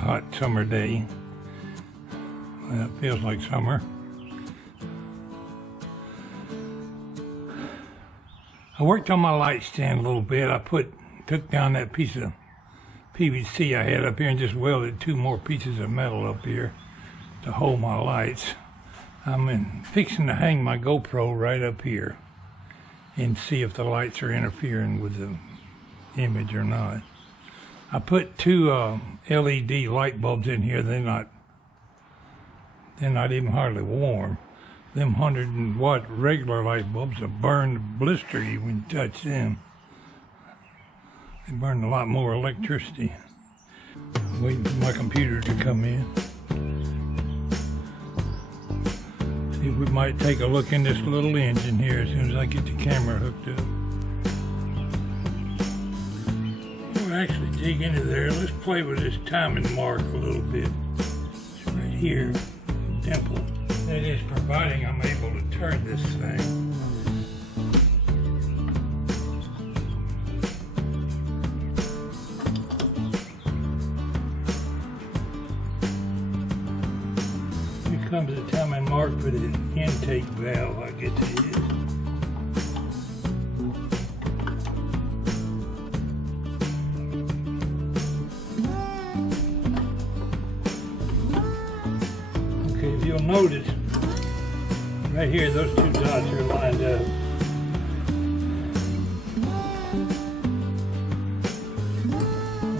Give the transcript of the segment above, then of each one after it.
hot summer day. Well, it feels like summer. I worked on my light stand a little bit. I took down that piece of PVC I had up here and just welded 2 more pieces of metal up here to hold my lights. I'm fixing to hang my GoPro right up here and see if the lights are interfering with the image or not. I put 2 LED light bulbs in here. They're not even hardly warm. Them 100-watt regular light bulbs will burn, blister you when you touch them. They burn a lot more electricity. Waiting for my computer to come in. See if we might take a look in this little engine here as soon as I get the camera hooked up. We'll actually dig into there. Let's play with this timing mark a little bit. It's right here, dimple. That is providing I'm able to turn this thing. Here comes the timing mark for the intake valve, I guess it is. Okay, if you'll notice, right here, those 2 dots are lined up.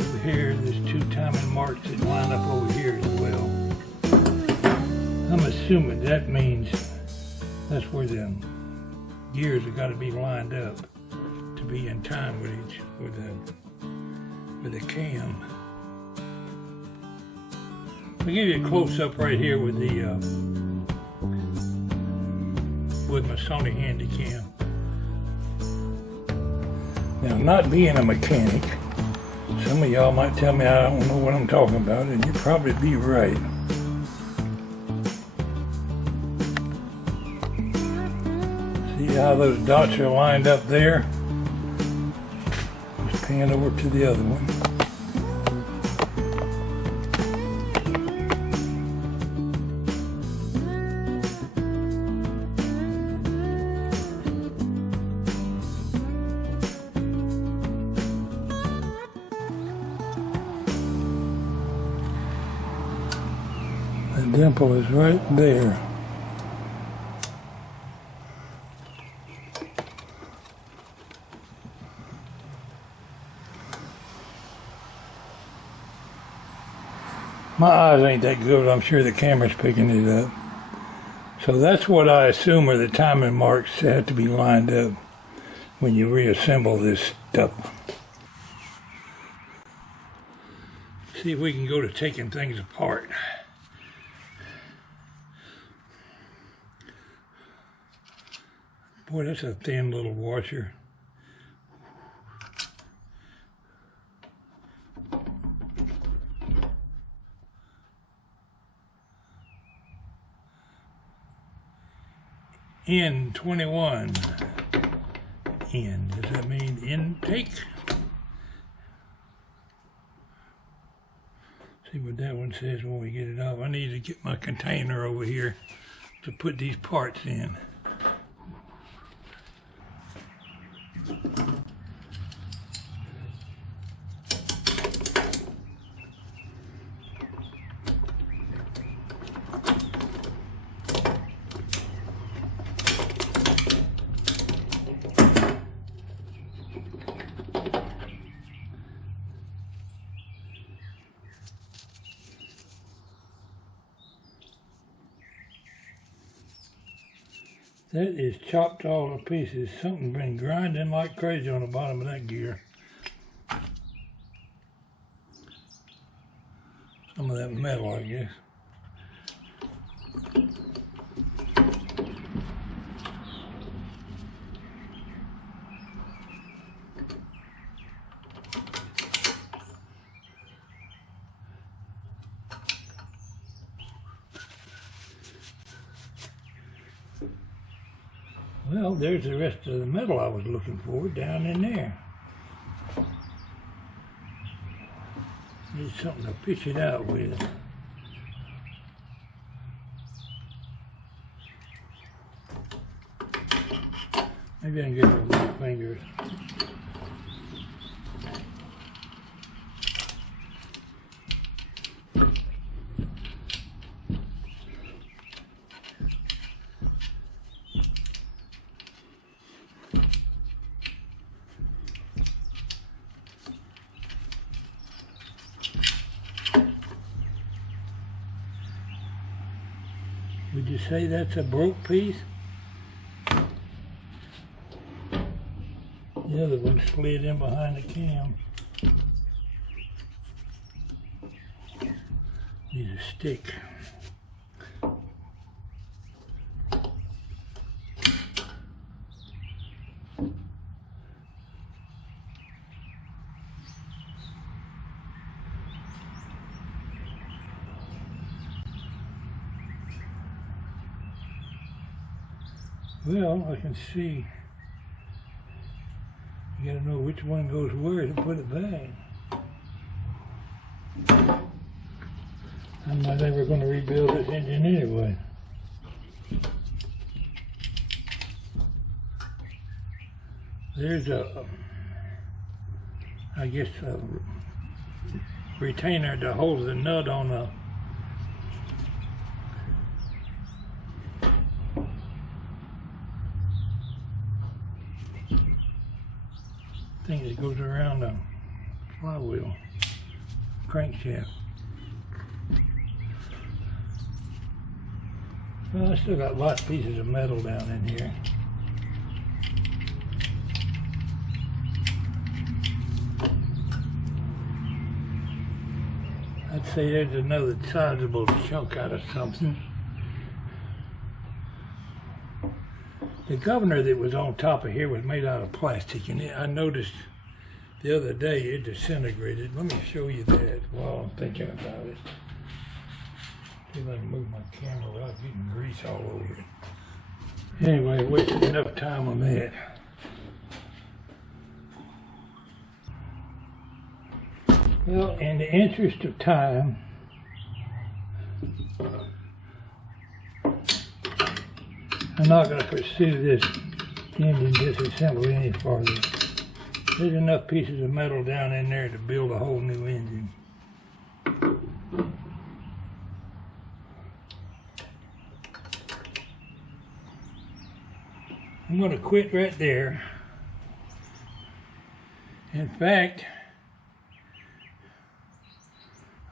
Over here, there's 2 timing marks that line up over here as well. I'm assuming that means that's where the gears have got to be lined up to be in time with the cam. I'll give you a close-up right here with my Sony Handycam. Now, not being a mechanic, some of y'all might tell me I don't know what I'm talking about, and you'd probably be right. See how those dots are lined up there? Let's pan over to the other one. The dimple is right there. My eyes ain't that good, but I'm sure the camera's picking it up. So that's what I assume are the timing marks that have to be lined up when you reassemble this stuff. See if we can go to taking things apart. Boy, that's a thin little washer. N21. N, does that mean intake? See what that one says when we get it off. I need to get my container over here to put these parts in. That is chopped all to pieces. Something been grinding like crazy on the bottom of that gear. Some of that metal, I guess. Well, there's the rest of the metal I was looking for down in there. Need something to fish it out with. Maybe I can get it with my fingers. Would you say that's a broke piece? The other one slid in behind the cam. Need a stick. Well, I can see. You gotta know which one goes where to put it back. I'm not ever going to rebuild this engine anyway. There's I guess a retainer to hold the nut on a thing that goes around the flywheel, crankshaft. Well, I still got lots of pieces of metal down in here. I'd say there's another sizable chunk out of something. The governor that was on top of here was made out of plastic, and I noticed the other day it disintegrated. Let me show you that while I'm thinking about it. See if I can move my camera without getting grease all over it. Anyway, wasted enough time on that. Well, in the interest of time, I'm not going to pursue this engine disassembly any farther. There's enough pieces of metal down in there to build a whole new engine. I'm going to quit right there. In fact,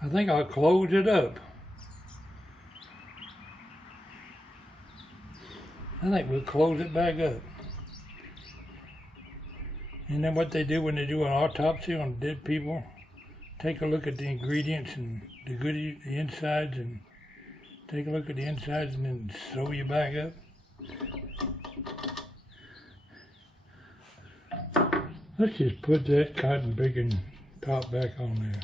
I think I'll close it up. I think we'll close it back up. And then what they do when they do an autopsy on dead people, take a look at the ingredients and the goodies, the insides, and take a look at the insides and then sew you back up. Let's just put that cotton picking top back on there.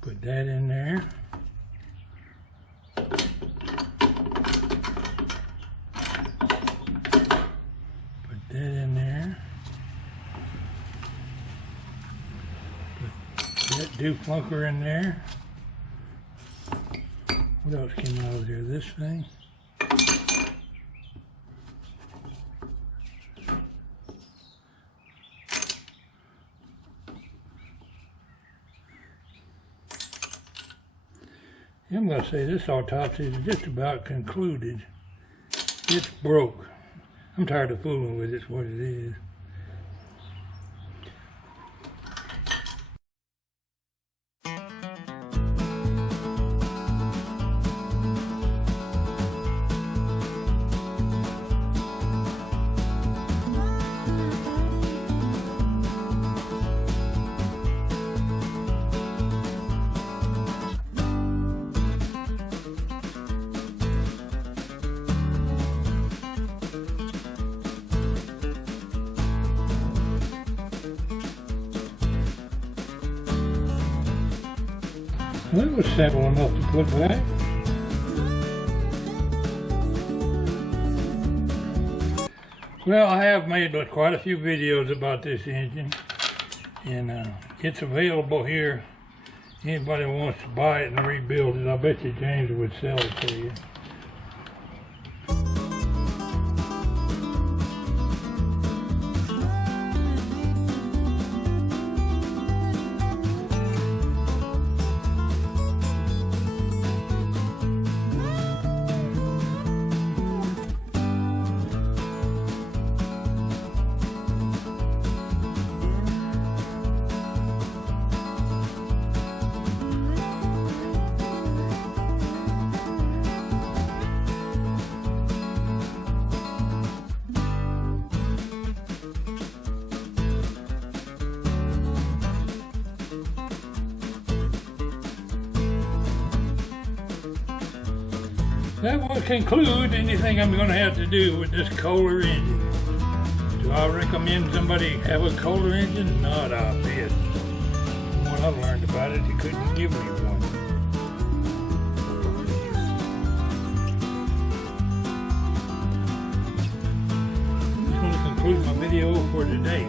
Put that in there. Put that in there. Put that dewflunker in there. What else came out of there? This thing. I'm going to say this autopsy is just about concluded. It's broke. I'm tired of fooling with it, is what it is. That was simple enough to put back. Well, I have made quite a few videos about this engine, and it's available here. Anybody wants to buy it and rebuild it, I bet you James would sell it to you. That will conclude anything I'm going to have to do with this Kohler engine. Do I recommend somebody have a Kohler engine? Not a bit. From what I've learned about it, you couldn't give me one. I'm going to conclude my video for today.